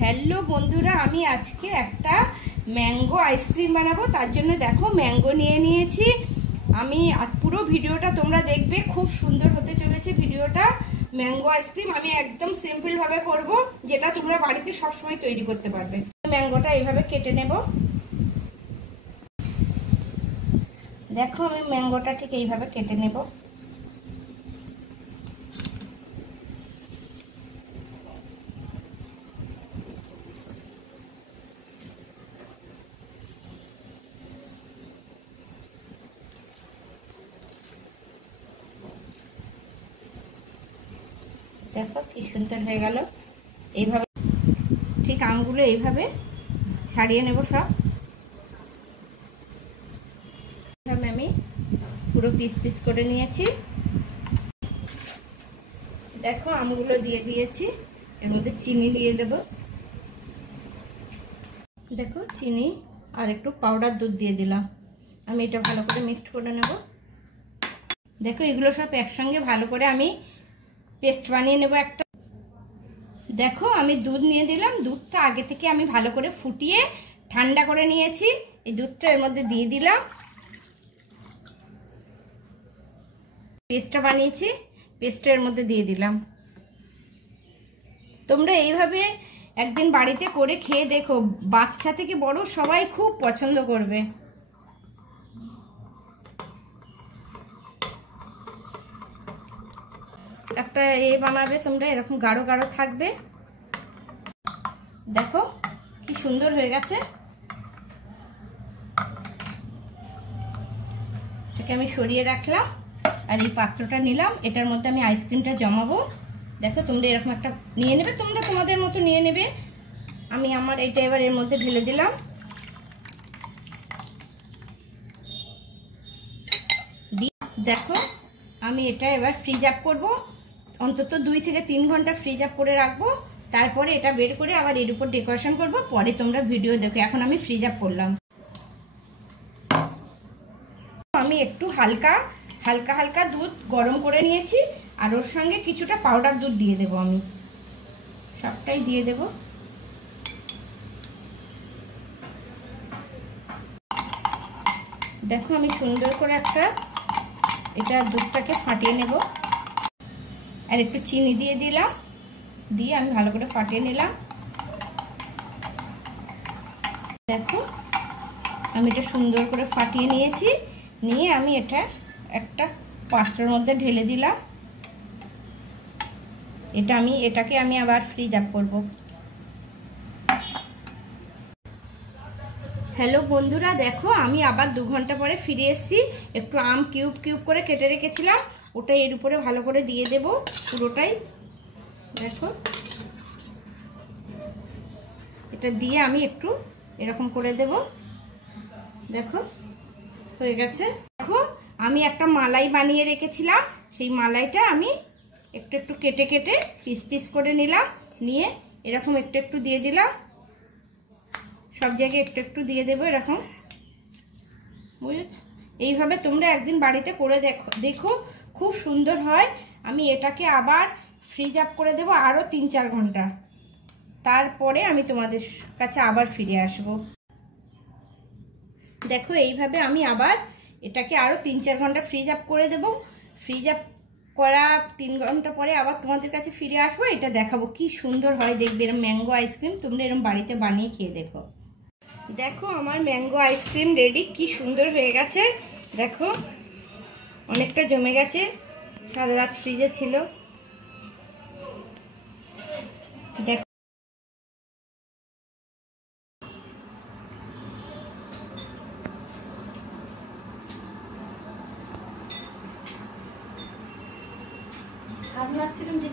Hello বন্ধুরা, আমি আজকে একটা ম্যাঙ্গো আইসক্রিম বানাবো। তার জন্য দেখো ম্যাঙ্গো নিয়ে নিয়েছি আমি। পুরো ভিডিওটা তোমরা দেখবে, খুব সুন্দর হতে চলেছে ভিডিওটা। ম্যাঙ্গো আইসক্রিম আমি একদম সিম্পল ভাবে করব, যেটা তোমরা বাড়িতে সবসময় তৈরি করতে পারবে। ম্যাঙ্গোটা এইভাবে কেটে নেব। দেখো আমি ম্যাঙ্গোটা ঠিক এইভাবে কেটে নেব। দেখো কি সুন্দর হয়ে গেল। এইভাবে ঠিক আমগুলো এইভাবে ছাড়িয়ে নেব সব। আমি পুরো পিস পিস করে নিয়েছি। দেখো আমগুলো দিয়ে দিয়েছি, এর মধ্যে চিনি দিয়ে দেব। দেখো চিনি আর একটু পাউডার দুধ দিয়ে দিলাম। আমি এটা ভালো করে মিক্সড করে নেব। দেখো এগুলো সব একসঙ্গে ভালো করে আমি পেস্ট বানিয়ে নেব একটা। দেখো আমি দুধ নিয়ে দিলাম। দুধটা আগে থেকে আমি ভালো করে ফুটিয়ে ঠান্ডা করে নিয়েছি। এই দুধটা এর মধ্যে দিয়ে দিলাম। পেস্টটা বানিয়েছি, পেস্টটা এর মধ্যে দিয়ে দিলাম। তোমরা এইভাবে একদিন বাড়িতে করে খেয়ে দেখো, বাচ্চা থেকে বড় সবাই খুব পছন্দ করবে। একটা বানাবে তোমরা, এরকম গাঢ় গাঢ় থাকবে। দেখো কি সুন্দর হয়ে গেছে। এটাকে আমি সরিয়ে রাখলাম, আর এই পাত্রটা নিলাম। এটার মধ্যে আমি আইসক্রিমটা জমাবো। দেখো তোমরা এরকম একটা নিয়ে নেবে, তোমরা তোমাদের মতো নিয়ে নেবে। আমি আমার এটা এবার এর মধ্যে ঢেলে দিলাম। দেখো আমি এটা এবার ফ্রিজ আপ করবো, অন্তত 2 থেকে 3 ঘন্টা ফ্রিজ আপ করে রাখবো। তারপরে এটা বের করে আবার এর উপর ডেকোরেশন করবো। পরে তোমরা ভিডিও দেখো। এখন আমি ফ্রিজ আপ করলাম। আমি একটু হালকা হালকা দুধ গরম করে নিয়েছি, আর ওর সঙ্গে কিছুটা পাউডার দুধ দিয়ে দেবো। আমি সবটাই দিয়ে দেব। দেখো আমি সুন্দর করে একটা এটা দুধটাকে ফাটিয়ে নেব। আর একটু চিনি দিয়ে দিলাম, দিয়ে আমি ভালো করে ফাটিয়ে নিলাম। দেখো আমি এটা সুন্দর করে ফাটিয়ে নিয়েছি। নিয়ে আমি এটা একটা পাত্রের মধ্যে ঢেলে দিলাম। এটাকে আমি আবার ফ্রিজ আপ করব। হ্যালো বন্ধুরা, দেখো আমি আবার 2 ঘন্টা পরে ফিরে এসেছি। একটু আম কিউব কিউব করে কেটে রেখেছিলাম, ওটা এর উপরে ভালো করে দিয়ে দেব পুরোটাই। দেখো এটা দিয়ে আমি একটু এরকম করে দেব। দেখো হয়ে গেছে। দেখো আমি একটা মালাই বানিয়ে রেখেছিলাম, সেই মালাইটা আমি একটু একটু কেটে কেটে পিস পিস করে নিলাম। নিয়ে এরকম একটু একটু দিয়ে দিলাম। সব জায়গায় একটু একটু দিয়ে দেবো এরকম, বুঝেছ? এইভাবে তোমরা একদিন বাড়িতে করে দেখো, খুব সুন্দর হয়। আমি এটাকে আবার ফ্রিজ আপ করে দেবো আরও 3-4 ঘন্টা। তারপরে আমি তোমাদের কাছে আবার ফিরে আসব। দেখো এইভাবে আমি আবার এটাকে আরও 3-4 ঘন্টা ফ্রিজ আপ করে দেবো। ফ্রিজ আপ করা 3 ঘন্টা পরে আবার তোমাদের কাছে ফিরে আসবো। এটা দেখাবো কি সুন্দর হয়, দেখবে। এরকম ম্যাঙ্গো আইসক্রিম তোমরা এরকম বাড়িতে বানিয়ে খেয়ে দেখো। দেখো আমার ম্যাঙ্গো আইসক্রিম রেডি, কি সুন্দর হয়ে গেছে। দেখো অনেকটা জমে গেছে, সারা রাত ফ্রিজে ছিল। দেখো ভাবছিলাম যে